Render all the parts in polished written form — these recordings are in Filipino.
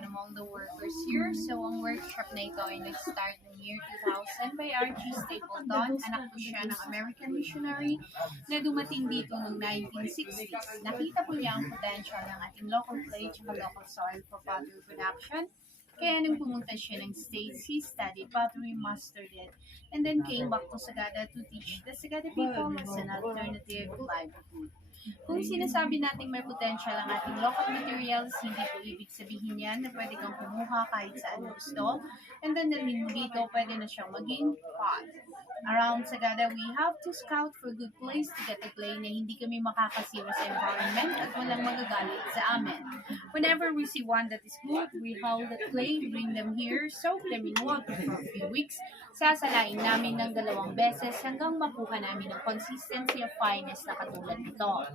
one among the workers here. So, ang workshop na ito ay nag-start noong year 2000 by R.G. Stapleton. Anak po siya ng American missionary na dumating dito noong 1960s. Nakita po niya ang potential ng ating local clay at local soil for pottery production. Kaya nung pumunta siya ng States, he studied pottery, mastered it, and then came back to Sagada to teach the Sagada people as an alternative livelihood. Kung sinasabi natin may potential ang ating local materials, hindi po ibig sabihin yan na pwede kang kumuha kahit saan gusto. And then dalhin mo dito, pwede na siyang maging pot. Around Sagada, we have to scout for good place to get the clay na hindi kami makakasira sa environment at walang magagalit sa amin. Whenever we see one that is good, we haul the clay, bring them here, soak them in water for a few weeks, sasalain namin ng 2 beses hanggang makuha namin ang consistency of fineness na katulad nito.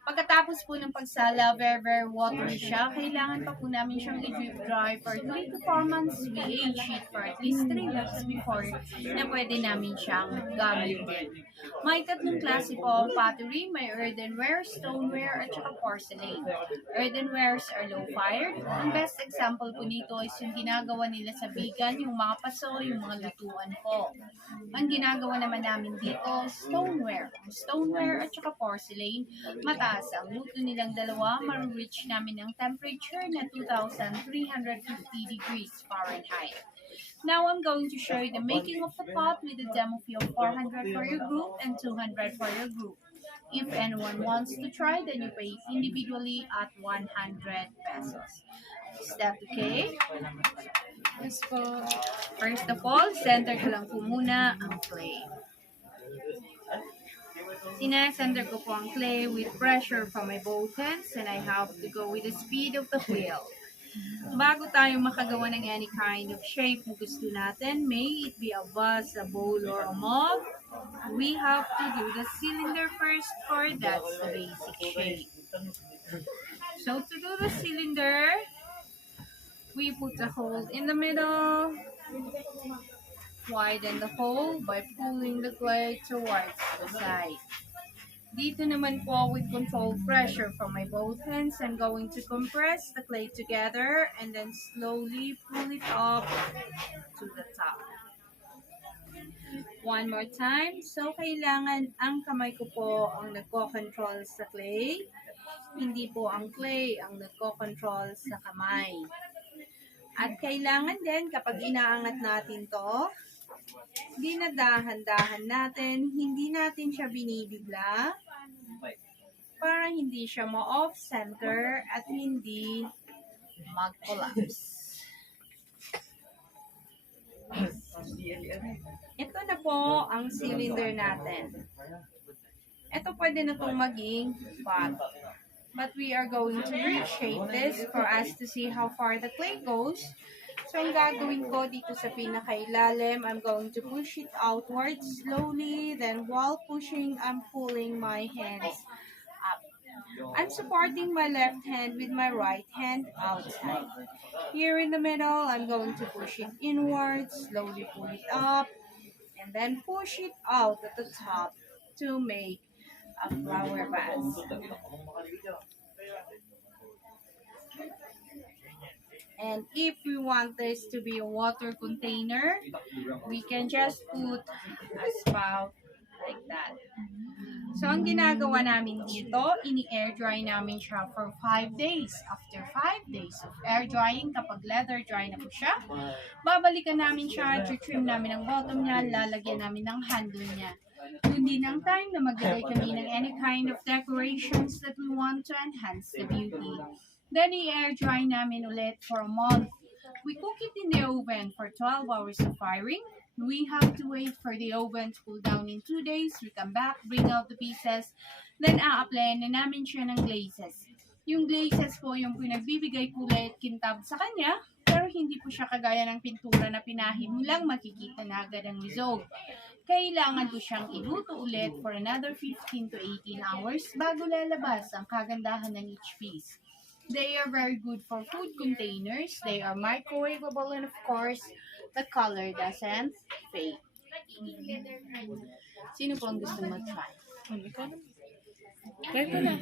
Pagkatapos po ng pagsala, very watery siya, kailangan pa po namin siyang i-drip dry for 3 to 4 months. We age it for at least 3 weeks before na pwede namin siyang gamitin. May 3 klase po ang pottery. May earthenware, stoneware, at saka porcelain. Earthenwares are low-fired. Ang best example po nito is yung ginagawa nila sa bigan, yung mga paso, yung mga lutuan po. Ang ginagawa naman namin dito, stoneware. Ang stoneware at saka porcelain, mataas ang luto nilang dalawa, ma-reach namin ang temperature na 2,350 degrees Fahrenheit. Now, I'm going to show you the making of the pot with a demo fee of 400 for your group and 200 for your group. If anyone wants to try, then you pay individually at 100 pesos. Is that okay? Yes po. First of all, center ko lang po muna ang clay. Sinasender ko po ang clay with pressure from my both hands and I have to go with the speed of the wheel. Bago tayo makagawa ng any kind of shape na gusto natin, may it be a vase, a bowl, or a mug, we have to do the cylinder first, for that's the basic shape. So to do the cylinder, we put a hole in the middle, widen the hole by pulling the clay towards the side. Dito naman po, with controlled pressure from my both hands, I'm going to compress the clay together and then slowly pull it up to the top. One more time. So, kailangan ang kamay ko po ang nagko-control sa clay. Hindi po ang clay ang nagko-control sa kamay. At kailangan din, kapag inaangat natin to, dinadahan-dahan natin, hindi natin siya binibigla para hindi siya ma-off-center at hindi mag-collapse. Ito na po ang cylinder natin. Ito pwede na itong maging pot. But we are going to reshape this for us to see how far the clay goes. So, ang gagawin ko dito sa pinakailalim, I'm going to push it outwards slowly. Then, while pushing, I'm pulling my hands up. I'm supporting my left hand with my right hand outside. Here in the middle, I'm going to push it inwards, slowly pull it up, and then push it out at the top to make a flower vase. And if we want this to be a water container, we can just put a spout like that. So, ang ginagawa namin dito, ini-air dry namin siya for 5 days. After 5 days of air drying, kapag leather dry na po siya, babalikan namin siya, trim namin ang bottom niya, lalagyan namin ng handle niya. Kundi ng time na maglagay kami ng any kind of decorations that we want to enhance the beauty. Then, i-air dry namin ulit for a month. We cook it in the oven for 12 hours of firing. We have to wait for the oven to cool down in 2 days. We come back, bring out the pieces, then a-apply na namin siya ng glazes. Yung glazes po yung pinagbibigay kulay at kintab sa kanya, pero hindi po siya kagaya ng pintura na pinahid mo lang, makikita na agad ang result. Kailangan po siyang iluto ulit for another 15 to 18 hours bago lalabas ang kagandahan ng each piece. They are very good for food containers. They are microwavable and of course, the color doesn't fade. Sino po ang gusto mag-try? Try ko lang.